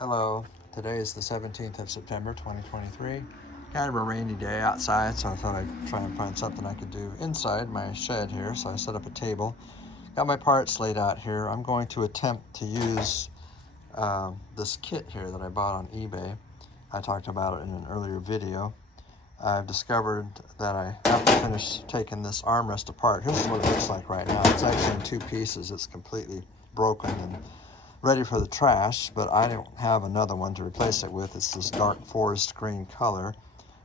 Hello, today is the 17th of September 2023. Kind of a rainy day outside, so I thought I'd try and find something I could do inside my shed here. So I set up a table, got my parts laid out here. I'm going to attempt to use this kit here that I bought on eBay. I talked about it in an earlier video. I've discovered that I have to finish taking this armrest apart. Here's what it looks like right now. It's actually in two pieces. It's completely broken and ready for the trash, but I don't have another one to replace it with. It's this dark forest green color,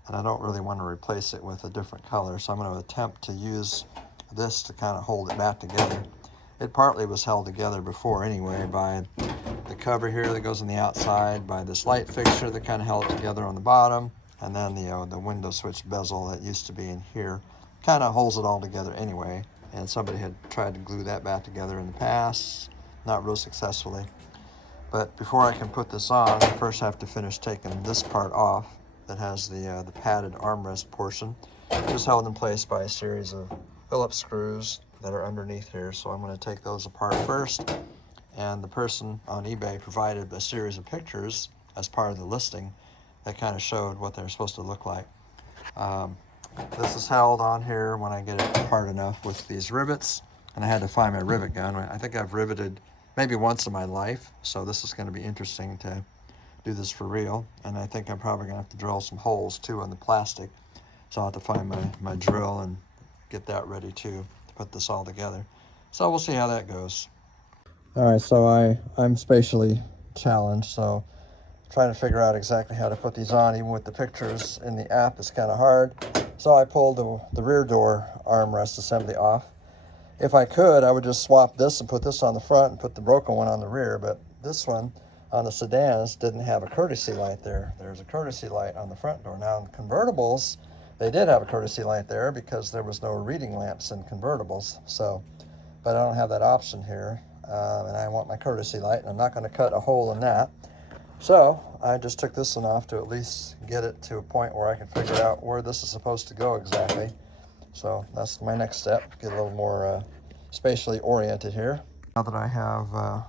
and I don't really want to replace it with a different color, so I'm going to attempt to use this to kind of hold it back together. It partly was held together before anyway by the cover here that goes on the outside, by this light fixture that kind of held it together on the bottom, and then the window switch bezel that used to be in here kind of holds it all together anyway. And somebody had tried to glue that back together in the past, not real successfully. But before I can put this on, I first have to finish taking this part off that has the padded armrest portion. It was held in place by a series of Phillips screws that are underneath here, so I'm going to take those apart first. And the person on eBay provided a series of pictures as part of the listing that kind of showed what they're supposed to look like. This is held on here when I get it hard enough with these rivets, and I had to find my rivet gun. I think I've riveted maybe once in my life, so this is going to be interesting to do this for real. And I think I'm probably going to have to drill some holes too in the plastic, so I'll have to find my drill and get that ready too to put this all together. So we'll see how that goes. All right, so I'm spatially challenged, so trying to figure out exactly how to put these on, even with the pictures in the app, is kind of hard. So I pulled the rear door armrest assembly off. If I could, I would just swap this and put this on the front and put the broken one on the rear, but this one on the sedans didn't have a courtesy light there. There's a courtesy light on the front door. Now in convertibles, they did have a courtesy light there because there was no reading lamps in convertibles. So, but I don't have that option here, and I want my courtesy light, and I'm not going to cut a hole in that. So I just took this one off to at least get it to a point where I can figure out where this is supposed to go exactly. So that's my next step, get a little more spatially oriented here. Now that I have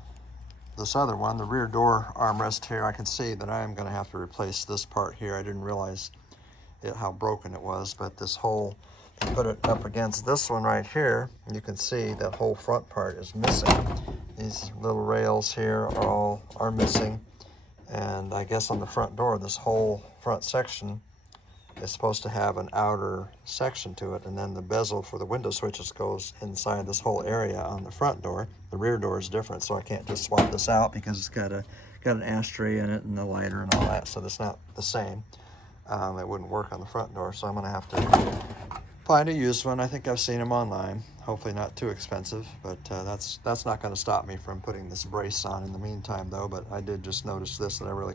this other one, the rear door armrest here, I can see that I am going to have to replace this part here. I didn't realize how broken it was, but this whole, put it up against this one right here, you can see that whole front part is missing. These little rails here are missing. And I guess on the front door, this whole front section is supposed to have an outer section to it, and then the bezel for the window switches goes inside this whole area on the front door. The rear door is different, so I can't just swap this out because it's got an ashtray in it and a lighter and all that, so it's not the same. It wouldn't work on the front door, so I'm going to have to find a used one. I think I've seen them online. Hopefully not too expensive, but that's not going to stop me from putting this brace on in the meantime, though. But I did just notice this, that I really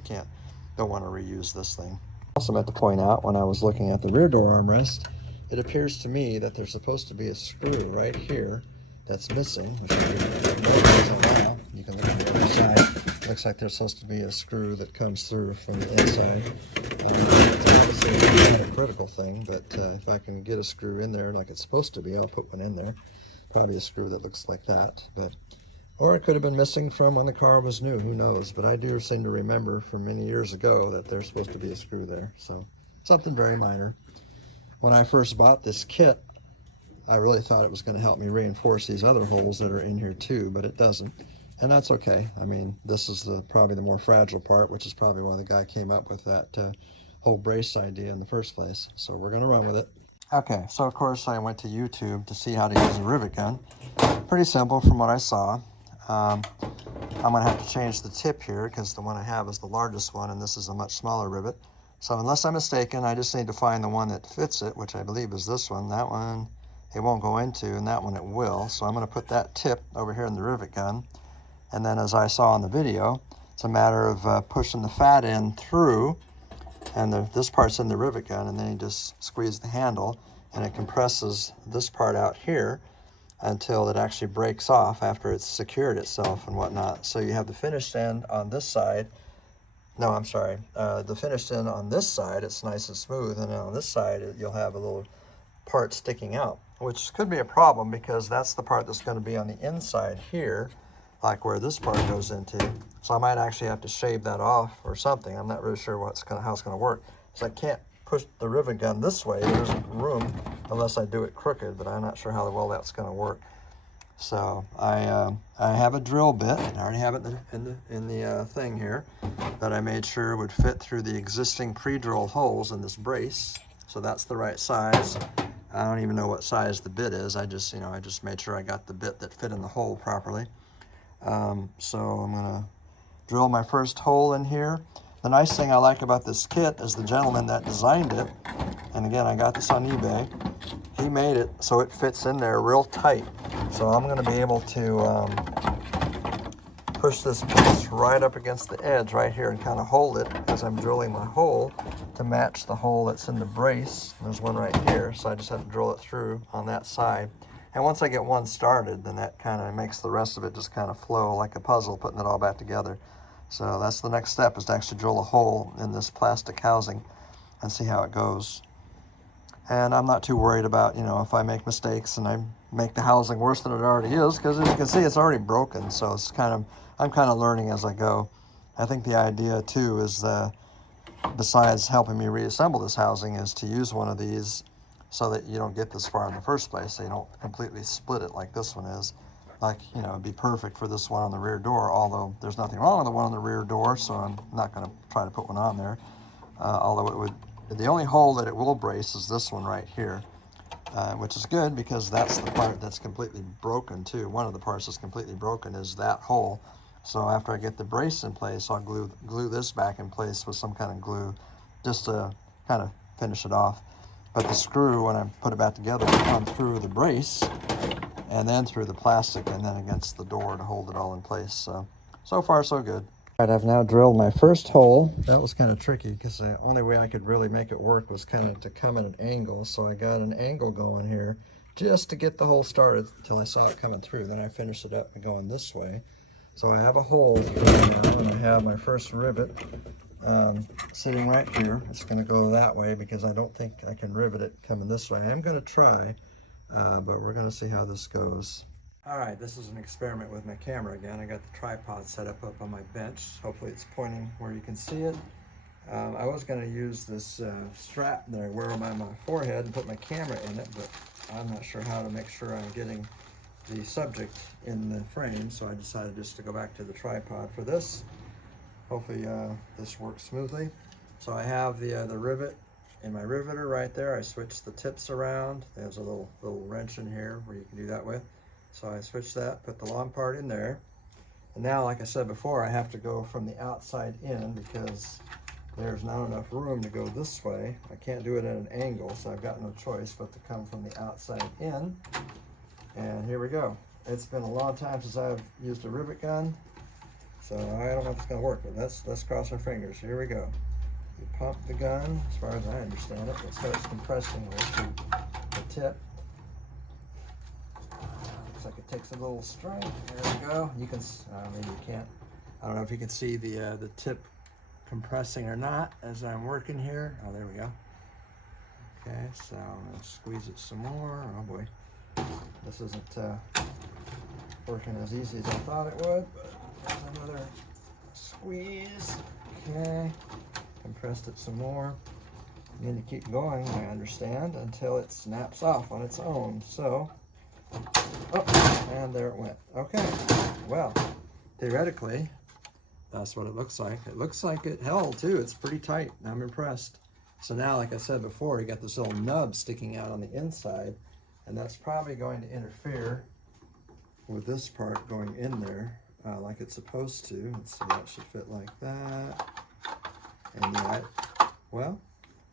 don't want to reuse this thing. Also meant to point out, when I was looking at the rear door armrest, it appears to me that there's supposed to be a screw right here that's missing, which now. You can look at the other side. Looks like there's supposed to be a screw that comes through from the inside. It's obviously not a critical thing, but if I can get a screw in there like it's supposed to be, I'll put one in there. Probably a screw that looks like that, or it could have been missing from when the car was new, who knows. But I do seem to remember from many years ago that there's supposed to be a screw there, so something very minor. When I first bought this kit, I really thought it was going to help me reinforce these other holes that are in here too, but it doesn't. And that's okay. I mean, this is probably the more fragile part, which is probably why the guy came up with that whole brace idea in the first place. So we're going to run with it. Okay, so of course I went to YouTube to see how to use a rivet gun. Pretty simple from what I saw. I'm going to have to change the tip here because the one I have is the largest one, and this is a much smaller rivet. So unless I'm mistaken, I just need to find the one that fits it, which I believe is this one. That one it won't go into, and that one it will. So I'm going to put that tip over here in the rivet gun. And then, as I saw in the video, it's a matter of pushing the fat end through, and this part's in the rivet gun, and then you just squeeze the handle, and it compresses this part out here until it actually breaks off after it's secured itself and whatnot. So you have the finished end on this side. No, I'm sorry. The finished end on this side, it's nice and smooth, and on this side, you'll have a little part sticking out, which could be a problem because that's the part that's going to be on the inside here. like where this part goes into. So I might actually have to shave that off or something. I'm not really sure how it's gonna work. So I can't push the rivet gun this way. There's room unless I do it crooked, but I'm not sure how well that's gonna work. So I have a drill bit, and I already have it in the thing here that I made sure would fit through the existing pre-drilled holes in this brace. So that's the right size. I don't even know what size the bit is. I just made sure I got the bit that fit in the hole properly. So I'm gonna drill my first hole in here. The nice thing I like about this kit is the gentleman that designed it, and again, I got this on eBay, he made it so it fits in there real tight. So I'm gonna be able to push this piece right up against the edge right here and kind of hold it as I'm drilling my hole to match the hole that's in the brace. There's one right here, so I just have to drill it through on that side. And once I get one started, then that kind of makes the rest of it just kind of flow like a puzzle, putting it all back together. So that's the next step, is to actually drill a hole in this plastic housing and see how it goes. And I'm not too worried about, if I make mistakes and I make the housing worse than it already is, because as you can see, it's already broken. So it's I'm kind of learning as I go. I think the idea too is, besides helping me reassemble this housing, is to use one of these so that you don't get this far in the first place, so you don't completely split it like this one is. Like, it'd be perfect for this one on the rear door, although there's nothing wrong with the one on the rear door, so I'm not going to try to put one on there. Although the only hole that it will brace is this one right here, which is good because that's the part that's completely broken too. One of the parts that's completely broken is that hole. So after I get the brace in place, I'll glue this back in place with some kind of glue just to kind of finish it off. But the screw, when I put it back together, will come through the brace and then through the plastic and then against the door to hold it all in place. So far so good. All right, I've now drilled my first hole. That was kind of tricky because the only way I could really make it work was kind of to come at an angle. So I got an angle going here just to get the hole started until I saw it coming through. Then I finished it up and going this way. So I have a hole now, and I have my first rivet sitting right here. It's going to go that way because I don't think I can rivet it coming this way. I am going to try, but we're going to see how this goes. All right, this is an experiment with my camera again. I got the tripod set up on my bench. Hopefully it's pointing where you can see it. I was going to use this strap that I wear on my forehead and put my camera in it, but I'm not sure how to make sure I'm getting the subject in the frame, so I decided just to go back to the tripod for this. Hopefully this works smoothly. So I have the rivet in my riveter right there. I switched the tips around. There's a little wrench in here where you can do that with. So I switched that, put the long part in there. And now, like I said before, I have to go from the outside in because there's not enough room to go this way. I can't do it at an angle, so I've got no choice but to come from the outside in. And here we go. It's been a long time since I've used a rivet gun, so I don't know if it's going to work, but let's cross our fingers. Here we go. You pump the gun, as far as I understand it. It starts compressing with the tip. Looks like it takes a little strength. There we go. You can, maybe you can't. I don't know if you can see the tip compressing or not as I'm working here. Oh, there we go. Okay, so I'm going to squeeze it some more. Oh boy. This isn't working as easy as I thought it would, but there's another squeeze. Okay, compressed it some more. You need to keep going, I understand, until it snaps off on its own. So, oh, and there it went. Okay, well, theoretically, that's what it looks like. It looks like it held too. It's pretty tight. I'm impressed. So now, like I said before, you got this little nub sticking out on the inside. And that's probably going to interfere with this part going in there like it's supposed to. Let's see, that should fit like that. And yeah, well,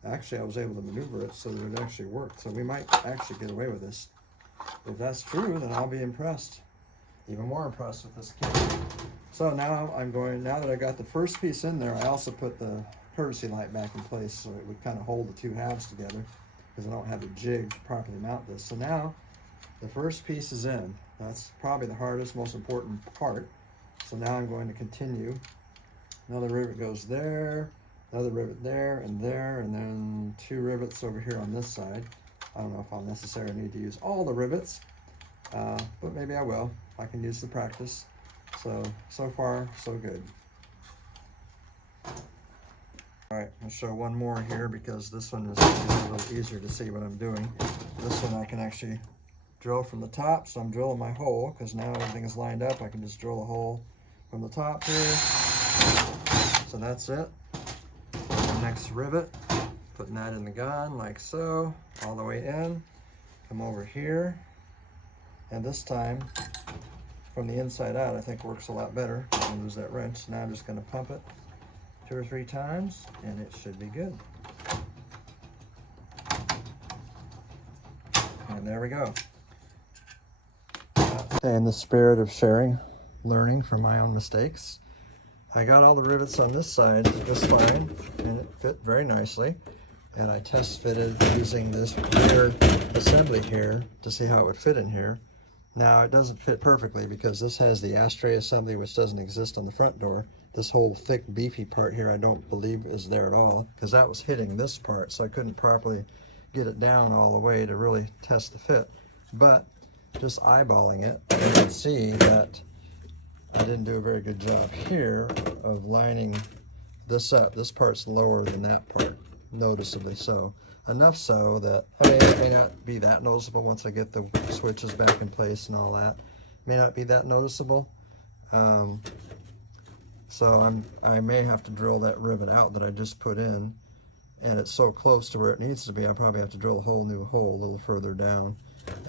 actually I was able to maneuver it so that it actually worked. So we might actually get away with this. If that's true, then I'll be impressed. Even more impressed with this kit. So now now that I got the first piece in there, I also put the courtesy light back in place so it would kind of hold the two halves together, because I don't have a jig to properly mount this. So now the first piece is in. That's probably the hardest, most important part. So now I'm going to continue. Another rivet goes there, another rivet there, and then two rivets over here on this side. I don't know if I'll necessarily need to use all the rivets, but maybe I will. I can use the practice. So far, so good. All right, I'll show one more here because this one is a little easier to see what I'm doing. This one I can actually drill from the top, so I'm drilling my hole because now everything is lined up. I can just drill a hole from the top here. So that's it. The next rivet, putting that in the gun like so, all the way in. Come over here, and this time from the inside out I think works a lot better. I lose that wrench. Now I'm just going to pump it 2 or 3 times and it should be good. And there we go. In the spirit of sharing, learning from my own mistakes, I got all the rivets on this side just fine and it fit very nicely. And I test fitted using this rear assembly here to see how it would fit in here. Now it doesn't fit perfectly because this has the ashtray assembly which doesn't exist on the front door. This whole thick beefy part here I don't believe is there at all because that was hitting this part, so I couldn't properly get it down all the way to really test the fit. But just eyeballing it, you can see that I didn't do a very good job here of lining this up. This part's lower than that part, noticeably so. Enough so that, I mean, it may not be that noticeable once I get the switches back in place and all that. May not be that noticeable. So I may have to drill that rivet out that I just put in, and it's so close to where it needs to be, I probably have to drill a whole new hole a little further down.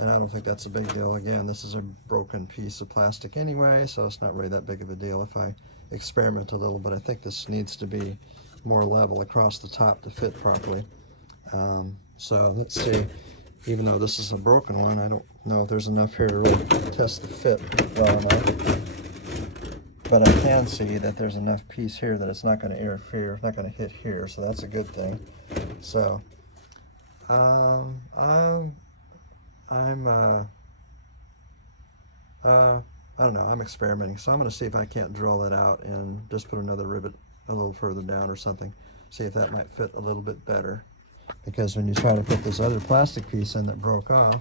And I don't think that's a big deal. Again, this is a broken piece of plastic anyway, so it's not really that big of a deal if I experiment a little, but I think this needs to be more level across the top to fit properly. So let's see, even though this is a broken one, I don't know if there's enough here to really test the fit well enough. But I can see that there's enough piece here that it's not going to interfere, it's not going to hit here, so that's a good thing. So, I don't know, I'm experimenting, so I'm going to see if I can't drill it out and just put another rivet a little further down or something, see if that might fit a little bit better. Because when you try to put this other plastic piece in that broke off,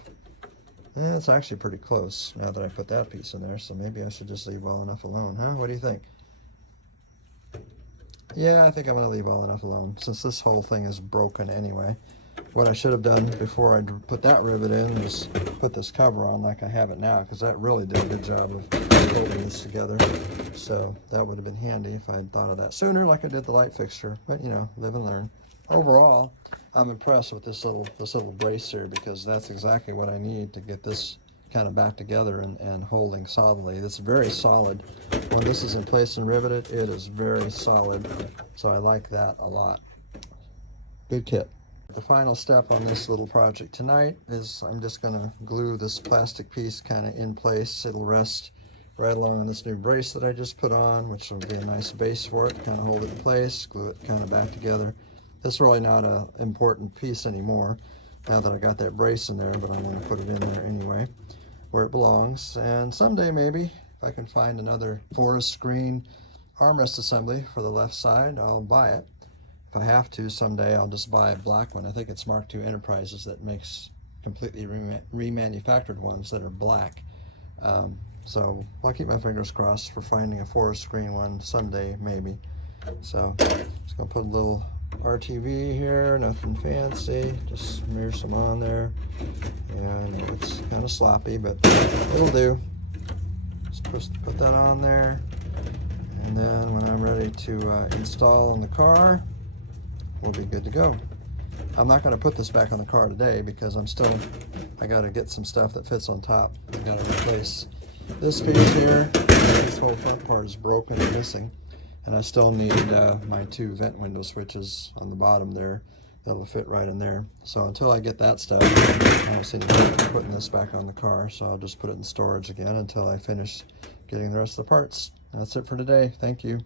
it's actually pretty close now that I put that piece in there, so maybe I should just leave well enough alone, huh? What do you think? Yeah, I think I'm going to leave well enough alone, since this whole thing is broken anyway. What I should have done before I put that rivet in was put this cover on like I have it now, because that really did a good job of holding this together. So that would have been handy if I had thought of that sooner, like I did the light fixture. But you know, live and learn. Overall, I'm impressed with this little brace here, because that's exactly what I need to get this kind of back together and holding solidly. It's very solid. When this is in place and riveted, it is very solid. So I like that a lot. Good kit. The final step on this little project tonight is I'm just going to glue this plastic piece kind of in place. It'll rest right along this new brace that I just put on, which will be a nice base for it, kind of hold it in place, glue it kind of back together. This is really not an important piece anymore now that I got that brace in there, but I'm going to put it in there anyway where it belongs. And someday maybe if I can find another forest green armrest assembly for the left side, I'll buy it. If I have to someday, I'll just buy a black one. I think it's Mark II Enterprises that makes completely remanufactured ones that are black. So I'll keep my fingers crossed for finding a forest green one someday, maybe. So just gonna put a little RTV here, nothing fancy, just smear some on there. Yeah, I know it's kind of sloppy, but it'll do. Just put that on there, and then when I'm ready to install in the car, we'll be good to go. I'm not going to put this back on the car today because I got to get some stuff that fits on top. I got to replace this piece here. This whole front part is broken and missing, and I still need my 2 vent window switches on the bottom there that'll fit right in there. So until I get that stuff, I don't see the point in putting this back on the car, so I'll just put it in storage again until I finish getting the rest of the parts. That's it for today. Thank you.